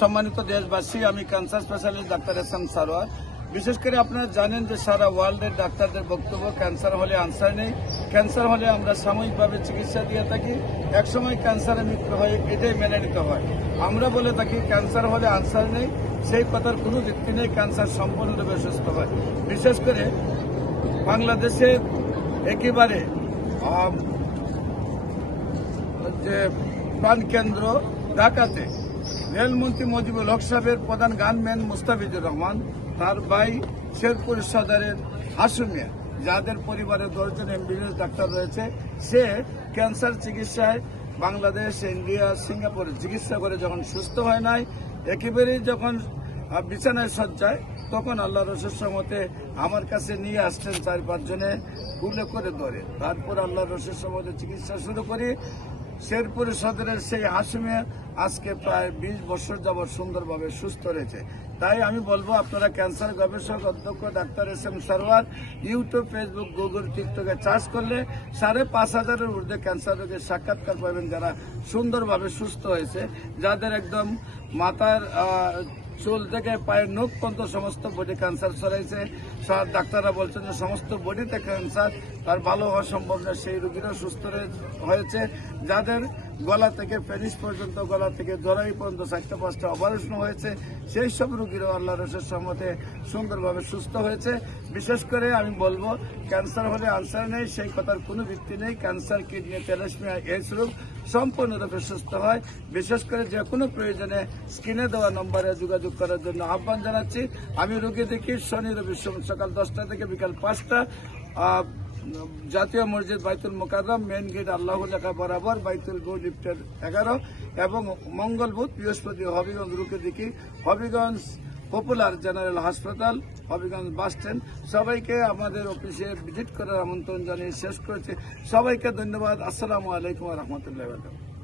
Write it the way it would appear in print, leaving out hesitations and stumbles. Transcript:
সম্মানিত দেশবাসী, আমি cancer specialist doctor SM. Sarwar. বিশেষ করে আপনারা জানেন যে সারা ওয়ার্ল্ডের ডাক্তারদের বক্তব্য ক্যান্সার হলে আনসার নেই। ক্যান্সার হলে আমরা সাময়িকভাবে চিকিৎসা দিয়ে থাকি, একসময় ক্যান্সারে মৃত্যু হয়, এটাই মেনে নিতে হয়। আমরা বলে থাকি ক্যান্সার হলে আনসার নেই, সেই কথার কোনো ভিত্তি নেই। ক্যান্সার সম্পূর্ণরূপে সুস্থ হয়। বিশেষ করে বাংলাদেশে একেবারে যে প্রাণকেন্দ্র ঢাকাতে রেলমন্ত্রী মুজিবুল হক সাহেবের প্রধান গানম্যান মুস্তাফিজুর রহমান, তার ভাই শেরপুর সদরের হাসুমিয়া, যাদের পরিবারে 10 জন এমবিবিএস ডাক্তার রয়েছে, সে ক্যান্সার চিকিৎসায় বাংলাদেশ, ইন্ডিয়া, সিঙ্গাপুরে চিকিৎসা করে যখন সুস্থ হয় নাই, একেবারেই যখন বিছানায় শয্যায়, তখন আল্লাহ রসুলের মতে আমার কাছে নিয়ে আসছেন 4-5 জনে কুলে করে ধরে। তারপর আল্লাহ রসুলের মতে চিকিৎসা শুরু করি। শেরপুর সদরের সেই হাসিমে আজকে প্রায় 20 বছর যাবৎ সুন্দরভাবে সুস্থ রয়েছে। তাই আমি বলবো, আপনারা ক্যান্সার গবেষক অধ্যক্ষ doctor SM. Sarwar YouTube, Facebook, Google, টিকটকে চার্জ করলে 5,500-এর ঊর্ধ্বে ক্যান্সার রোগের সাক্ষাৎকার পাবেন, যারা সুন্দরভাবে সুস্থ হয়েছে, যাদের একদম মাথার চুল থেকে পায়ের নখ পর্যন্ত সমস্ত বডি ক্যান্সার ছড়াইছে। ডাক্তাররা বলছেন যে সমস্ত বডিতে ক্যান্সার, তার ভালো হওয়া সম্ভব না, সেই রোগীরাও সুস্থ হয়েছে। যাদের গলা থেকে পেনিস পর্যন্ত, গলা থেকে জরাই পর্যন্ত 4-5টা অপারেশন হয়েছে, সেই সব রোগীরাও আল্লাহ রসুলের সম্মতে সুন্দরভাবে সুস্থ হয়েছে। বিশেষ করে আমি বলবো, ক্যান্সার হলে আনসার নেই, সেই কথার কোনো ভিত্তি নেই। ক্যান্সার, কিডনি, থ্যালাসেমিয়া, এইডস রোগ সম্পূর্ণরূপে সুস্থ হয়। বিশেষ করে যে কোনো প্রয়োজনে স্ক্রিনে দেওয়া নম্বরে যোগাযোগ করার জন্য আহ্বান জানাচ্ছি। আমি রোগী দেখি শনি রবি সকাল 10টা থেকে বিকাল 5টা, জাতীয় মসজিদ বাইতুল মোকাররম, মেইন গেট আল্লাহ লেখা বরাবর, বাইতুল গো লিফটের 11, এবং মঙ্গল বুধ বৃহস্পতি হবিগঞ্জ রুকে দেখি, হবিগঞ্জ পপুলার জেনারেল হাসপাতাল, হবিগঞ্জ বাস স্ট্যান্ড। সবাইকে আমাদের অফিসে ভিজিট করার আমন্ত্রণ জানিয়ে শেষ করেছি। সবাইকে ধন্যবাদ। আসসালামু আলাইকুম ওয়া রাহমাতুল্লাহি ওয়া বারাকাতুহু।